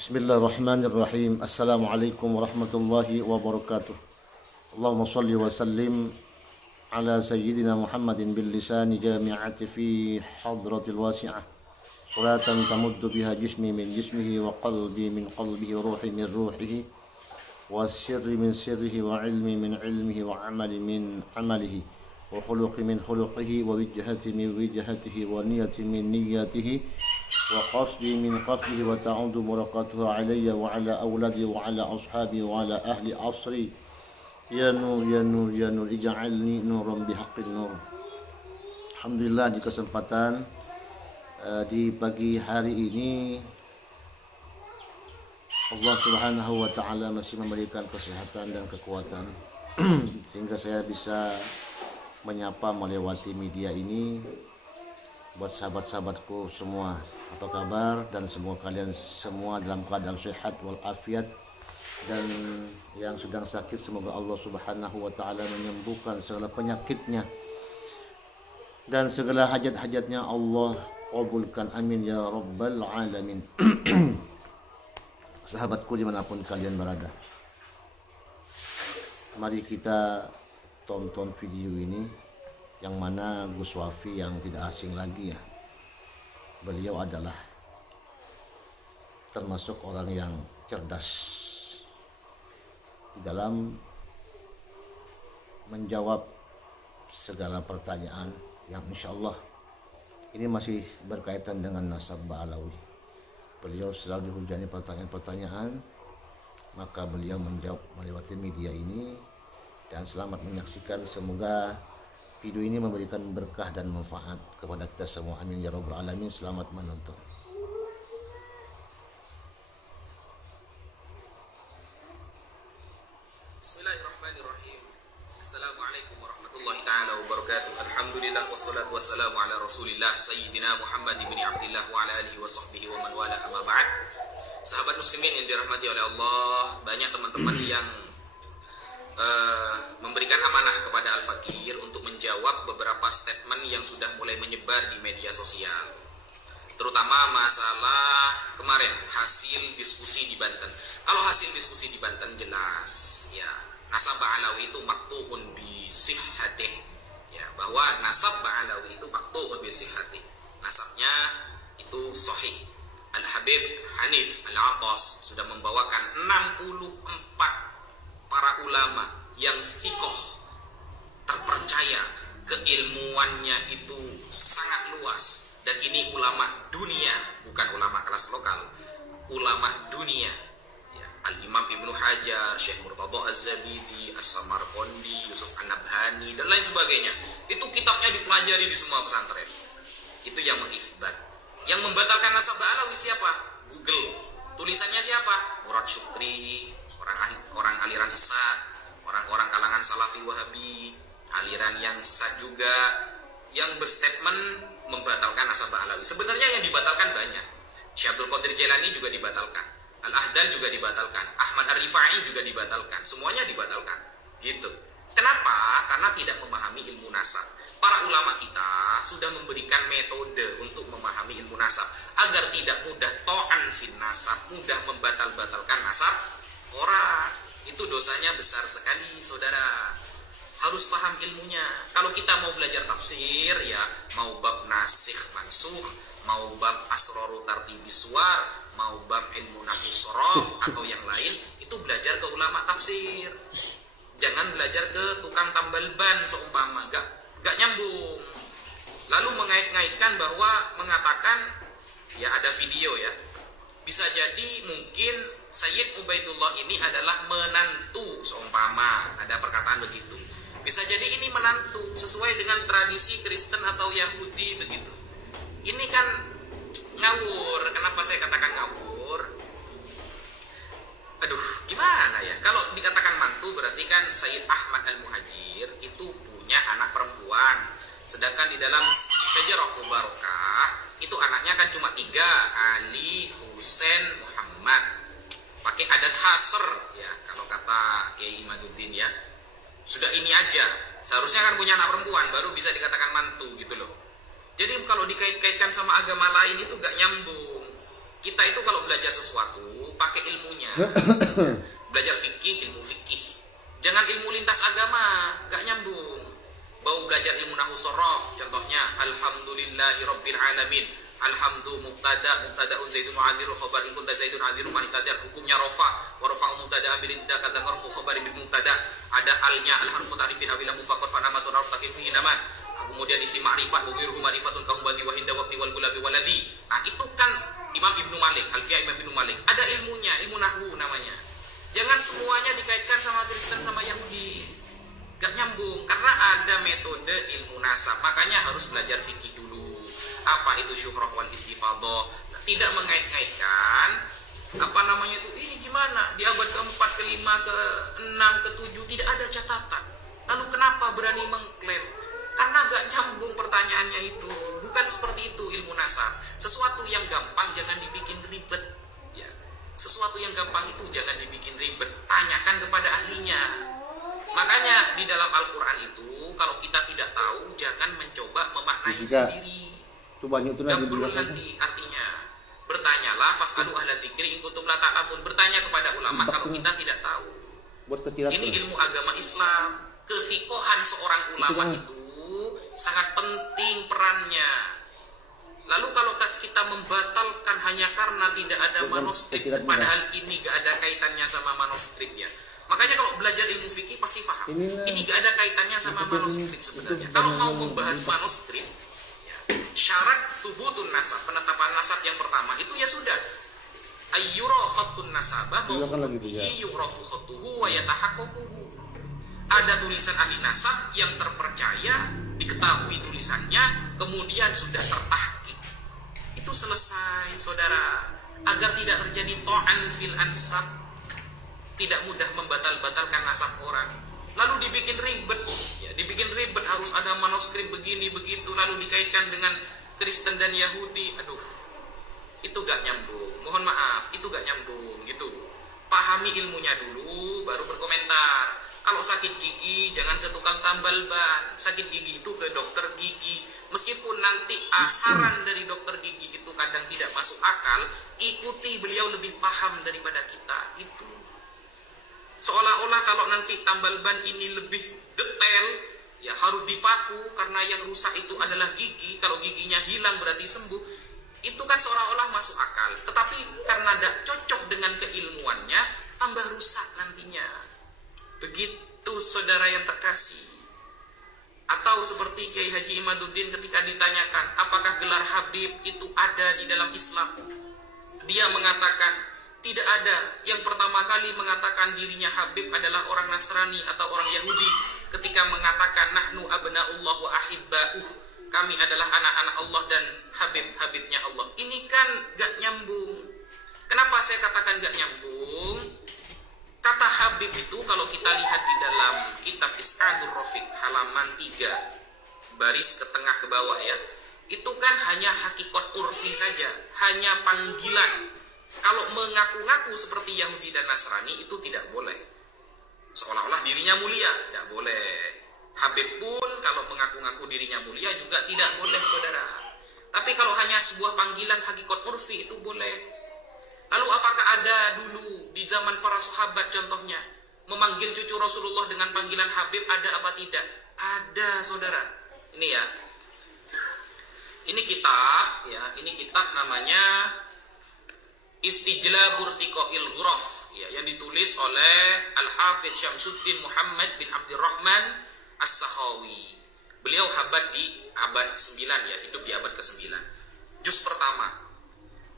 Bismillahirrahmanirrahim. Assalamualaikum warahmatullahi wabarakatuh. Allahumma salli wa sallim ala sayyidina Muhammadin bil lisani jami'ati fi hadratil wasi'ah. Salatan tamuddu biha jismi min jismihi wa qalbi min qalbihi wa ruhi min ruhihi wa sirri min sirrihi wa ilmi min ilmihi wa amali min amalihi wa khuluqi min khuluqihi wa wijhati min wijhatihi wa niyati min niyatihi وقصدي من قصده وتعود مرقته علي وعلى أولادي وعلى أصحابي وعلى أهل عصري يا نور يا نور يا نور اجعلني نورا بحق النور. Alhamdulillah, di kesempatan di pagi hari ini Allah Subhanahu wa taala masih memberikan kesehatan dan kekuatan sehingga saya bisa menyapa melewati media ini. Buat sahabat-sahabatku semua, apa kabar, dan semua kalian semua dalam keadaan sehat walafiat, dan yang sedang sakit semoga Allah Subhanahu wa taala menyembuhkan segala penyakitnya dan segala hajat-hajatnya Allah kabulkan, amin ya rabbal alamin. Sahabatku dimanapun kalian berada, mari kita tonton video ini, yang mana Gus Wafi yang tidak asing lagi ya. Beliau adalah termasuk orang yang cerdas di dalam menjawab segala pertanyaan yang insya Allah ini masih berkaitan dengan nasab Ba'alawi. Beliau selalu dihujani pertanyaan-pertanyaan, maka beliau menjawab melewati media ini, dan selamat menyaksikan. Semoga video ini memberikan berkah dan manfaat kepada kita semua, amin ya rabbal alamin. Selamat menonton. Bismillahirrahmanirrahim. Assalamualaikum warahmatullahi taala wabarakatuh. Alhamdulillah wassalatu wassalamu ala Rasulillah sayyidina Muhammad ibni Abdillah wa ala alihi wa sahbihi wa man wala, amma ba'd. Sahabat muslimin yang dirahmati oleh Allah, banyak teman-teman yang memberikan amanah kepada Al-Fakir untuk menjawab beberapa statement yang sudah mulai menyebar di media sosial, terutama masalah kemarin hasil diskusi di Banten. Kalau hasil diskusi di Banten jelas ya, nasab Ba'alawi itu maktubun bi sihhatih, ya, bahwa nasab Ba'alawi itu maktubun bi sihhatih, nasabnya itu sahih. Al-Habib Hanif Al-Atas sudah membawakan 64 para ulama yang thiqah, terpercaya, keilmuannya itu sangat luas, dan ini ulama dunia, bukan ulama kelas lokal, ulama dunia ya. Al-Imam Ibnu Hajar, Syekh Murtadha Az-Zabidi, As-Samarqandi, Yusuf An-Nabhani, dan lain sebagainya. Itu kitabnya dipelajari di semua pesantren. Itu yang mengithbat. Yang membatalkan nasab Ba'alawi siapa? Google. Tulisannya siapa? Murad Syukri, orang aliran sesat, orang-orang kalangan Salafi Wahabi, aliran yang sesat juga, yang berstatement membatalkan nasab Ba'alawi. Sebenarnya yang dibatalkan banyak. Syekh Abdul Qadir Jailani juga dibatalkan, Al-Ahdan juga dibatalkan, Ahmad Ar-Rifai juga dibatalkan, semuanya dibatalkan. Gitu. Kenapa? Karena tidak memahami ilmu nasab. Para ulama kita sudah memberikan metode untuk memahami ilmu nasab agar tidak mudah to'an fin nasab, mudah membatalkan nasab orang. Itu dosanya besar sekali, saudara. Harus paham ilmunya. Kalau kita mau belajar tafsir ya, mau bab nasikh mansukh, mau bab asraru tartibis suwar, mau bab ilmu nahwu shorof atau yang lain, itu belajar ke ulama tafsir. Jangan belajar ke tukang tambal ban seumpama, gak nyambung. Lalu mengait-ngaitkan bahwa mengatakan ya ada video ya, bisa jadi mungkin Sayyid Ubaidullah ini adalah menantu seumpama, ada perkataan begitu. Bisa jadi ini menantu sesuai dengan tradisi Kristen atau Yahudi begitu. Ini kan ngawur. Kenapa saya katakan ngawur? Aduh, gimana ya? Kalau dikatakan mantu berarti kan Sayyid Ahmad Al-Muhajir itu punya anak perempuan. Sedangkan di dalam Syajarah Mubarakah itu anaknya kan cuma 3, Ali, Husain, Muhammad. Pakai adat hasr ya, kalau kata Kiai Imaduddin ya. Sudah ini aja, seharusnya kan punya anak perempuan baru bisa dikatakan mantu gitu loh. Jadi kalau dikait-kaitkan sama agama lain itu gak nyambung. Kita itu kalau belajar sesuatu pakai ilmunya. Belajar fikih, ilmu fikih. Jangan ilmu lintas agama, gak nyambung. Bau belajar ilmu nahwu sorof, contohnya alhamdulillahi rabbil alamin. Alhamdu mubtadaun zaidun mu'adziru khabar in kunta zaidun adziru manitadar, hukumnya rofa wa rafa'u mubtada bil tidak kata qarfu khabar bil mubtada, ada alnya al harfu ta'rifin awila mufakkar fa namatun harf takin fi naman. Kemudian isi ma'rifat bugiruhu ma'rifatun kaum badi wa hinda wabni wal gulabi waladhi. Nah itu kan Imam Ibnu Malik, Alfiyah Imam Ibnu Malik, ada ilmunya, ilmu nahwu namanya. Jangan semuanya dikaitkan sama Kristen sama Yahudi, gak nyambung, karena ada metode ilmu nasab. Makanya harus belajar fikih dulu. Apa itu syuhrah wal istifadhah? Tidak mengait-ngaitkan apa namanya itu, ini gimana di abad ke-4, ke-5, ke-6, ke-7 tidak ada catatan. Lalu kenapa berani mengklaim? Karena gak nyambung pertanyaannya itu. Bukan seperti itu ilmu nasab. Sesuatu yang gampang jangan dibikin ribet. Ya. Sesuatu yang gampang itu jangan dibikin ribet. Tanyakan kepada ahlinya. Makanya di dalam Al-Quran itu kalau kita tidak tahu jangan mencoba memaknai sendiri. Gambrul nanti artinya. Bertanyalah fas'alu ahla dzikri in kuntum la ta'lamun. Bertanya kepada ulama kalau kita tidak tahu. Ini ilmu agama Islam. Kefiqohan seorang ulama itu sangat penting perannya. Lalu kalau kita membatalkan hanya karena tidak ada manuskrip, padahal ini gak ada kaitannya sama manuskrip ya. Makanya kalau belajar ilmu fikih pasti paham. Ini gak ada kaitannya sama manuskrip sebenarnya. Kalau mau membahas manuskrip, syarat thubutun nasab, penetapan nasab yang pertama itu ya sudah ayyura khattun nasabah mawqufun bihi yu'rafu khattuhu wa yatahaqqaquhu. Ada tulisan ahli nasab yang terpercaya, diketahui tulisannya, kemudian sudah tertahqiq. Itu selesai, saudara. Agar tidak terjadi ta'an fil ansab, tidak mudah membatal-batalkan nasab orang. Lalu dibikin ribet, ya, dibikin ribet harus ada manuskrip begini begitu, lalu dikaitkan dengan Kristen dan Yahudi. Aduh, itu gak nyambung. Mohon maaf, itu gak nyambung gitu. Pahami ilmunya dulu, baru berkomentar. Kalau sakit gigi jangan ke tukang tambal ban. Sakit gigi itu ke dokter gigi. Meskipun nanti saran dari dokter gigi itu kadang tidak masuk akal, ikuti, beliau lebih paham daripada kita gitu. Seolah-olah kalau nanti tambal ban ini lebih detail, ya harus dipaku karena yang rusak itu adalah gigi. Kalau giginya hilang berarti sembuh. Itu kan seolah-olah masuk akal. Tetapi karena tidak cocok dengan keilmuannya, tambah rusak nantinya. Begitu saudara yang terkasih. Atau seperti Kiai Haji Imaduddin ketika ditanyakan apakah gelar Habib itu ada di dalam Islam, dia mengatakan tidak ada. Yang pertama kali mengatakan dirinya Habib adalah orang Nasrani atau orang Yahudi ketika mengatakan nahnu abna'ullah wa ahibba'uh, kami adalah anak-anak Allah dan Habib-Habibnya Allah. Ini kan gak nyambung. Kenapa saya katakan gak nyambung? Kata Habib itu kalau kita lihat di dalam kitab Is'adur Rafiq halaman 3 baris ke tengah ke bawah ya, itu kan hanya hakikat urfi saja, hanya panggilan. Kalau mengaku-ngaku seperti Yahudi dan Nasrani itu tidak boleh, seolah-olah dirinya mulia, tidak boleh. Habib pun kalau mengaku-ngaku dirinya mulia juga tidak boleh, saudara. Tapi kalau hanya sebuah panggilan hakikat urfi itu boleh. Lalu apakah ada dulu di zaman para sahabat contohnya memanggil cucu Rasulullah dengan panggilan Habib, ada apa tidak? Ada, saudara. Ini ya. Ini kitab namanya Istijlabur Tiqail Ghuraf ya, yang ditulis oleh Al-Hafidz Syamsuddin Muhammad bin Abdurrahman As-Sakhawi. Beliau di abad 9 ya, hidup di abad ke-9. Juz pertama.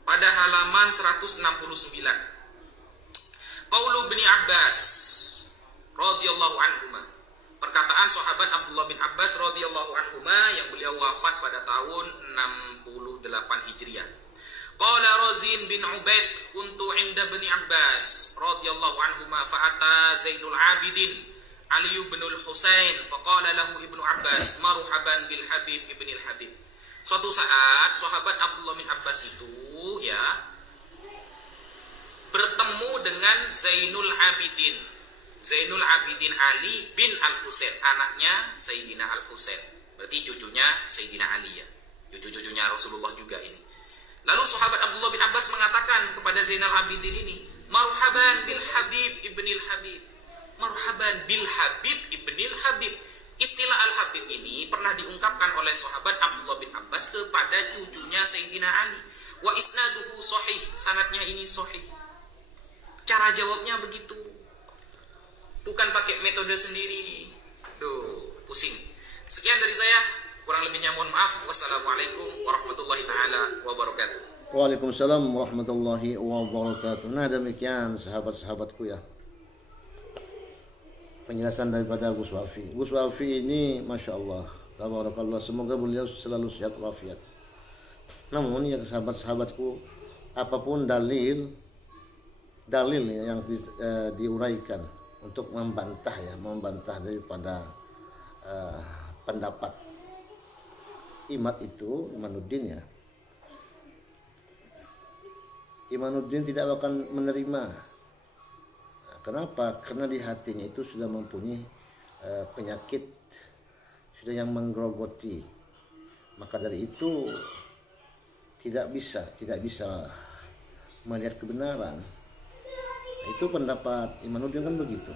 Pada halaman 169. Qaulu bin Abbas radhiyallahu anhuma. Perkataan sahabat Abdullah bin Abbas radhiyallahu anhuma yang beliau wafat pada tahun 68 Hijriah. Qala Razin bin Ubaid kuntu inda bin Abbas radhiyallahu anhuma fa'ata Zainul Abidin Ali bin al-Husain faqala lahu Ibnu Abbas marhaban bil Habib ibnil Habib. Suatu saat sahabat Abdullah bin Abbas itu ya bertemu dengan Zainul Abidin. Zainul Abidin Ali bin Al-Husain, anaknya Sayyidina Al-Husain. Berarti cucunya Sayyidina Ali ya. Cucu-cucunya Rasulullah juga ini. Lalu sahabat Abdullah bin Abbas mengatakan kepada Zainal Abidin ini, Marhaban bil Habib ibnil Habib. Marhaban bil Habib ibnil Habib. Istilah Al-Habib ini pernah diungkapkan oleh sahabat Abdullah bin Abbas kepada cucunya Sayyidina Ali. Wa isnaduhu sahih, sanadnya ini sahih. Cara jawabnya begitu. Bukan pakai metode sendiri. Duh, pusing. Sekian dari saya, kurang lebihnya mohon maaf. Wassalamualaikum warahmatullahi taala wabarakatuh. Waalaikumsalam warahmatullahi wabarakatuh. Nah, demikian sahabat-sahabatku ya, penjelasan daripada Gus Wafi. Gus Wafi ini Masya Allah, tabarakallah, semoga beliau selalu sehat walafiat. Namun ya sahabat-sahabatku, apapun dalil yang diuraikan untuk membantah daripada pendapat Imanuddin ya, Imanuddin tidak akan menerima. Kenapa? Karena di hatinya itu sudah mempunyai penyakit, sudah yang menggerogoti. Maka dari itu tidak bisa melihat kebenaran. Itu pendapat Imanuddin kan begitu.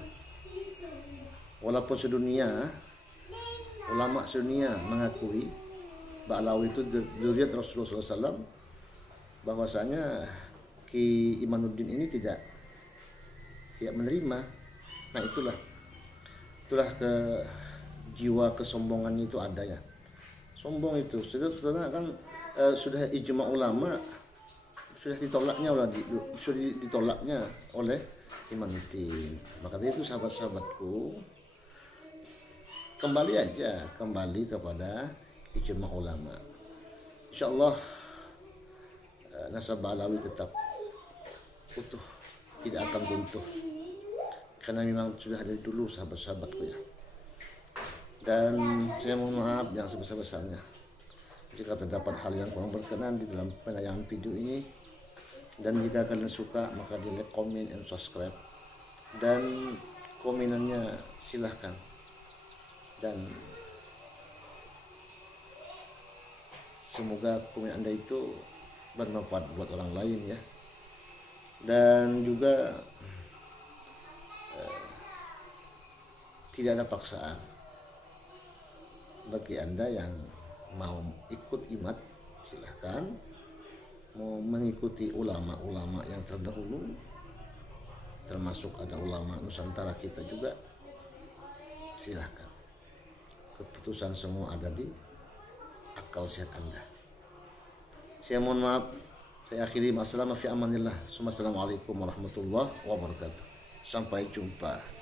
Walaupun ulama sedunia mengakui Ba'alawi itu dzurriyyat Rasulullah SAW, bahwasanya Ki Imanuddin ini tidak menerima. Nah itulah jiwa kesombongannya itu ada ya. Sombong itu sudah kan sudah ijma ulama, sudah ditolaknya oleh Imanuddin. Maka itu sahabat-sahabatku, kembali kepada ijma ulama. Insyaallah nasab Ba'alawi tetap utuh, tidak akan runtuh, karena memang sudah dari dulu sahabat-sahabatku ya. Dan saya mohon maaf yang sebesar-besarnya jika terdapat hal yang kurang berkenan di dalam penayangan video ini. Dan jika kalian suka, maka di like, comment, dan subscribe. Dan komenannya silahkan. Dan semoga komen Anda itu bermanfaat buat orang lain ya. Dan juga tidak ada paksaan bagi Anda yang mau ikut imat, silahkan. Mau mengikuti ulama-ulama yang terdahulu, termasuk ada ulama Nusantara kita juga, silahkan. Keputusan semua ada di akal sehat Anda. Saya mohon maaf, saya akhiri. Assalamualaikum warahmatullahi wabarakatuh. Sampai jumpa.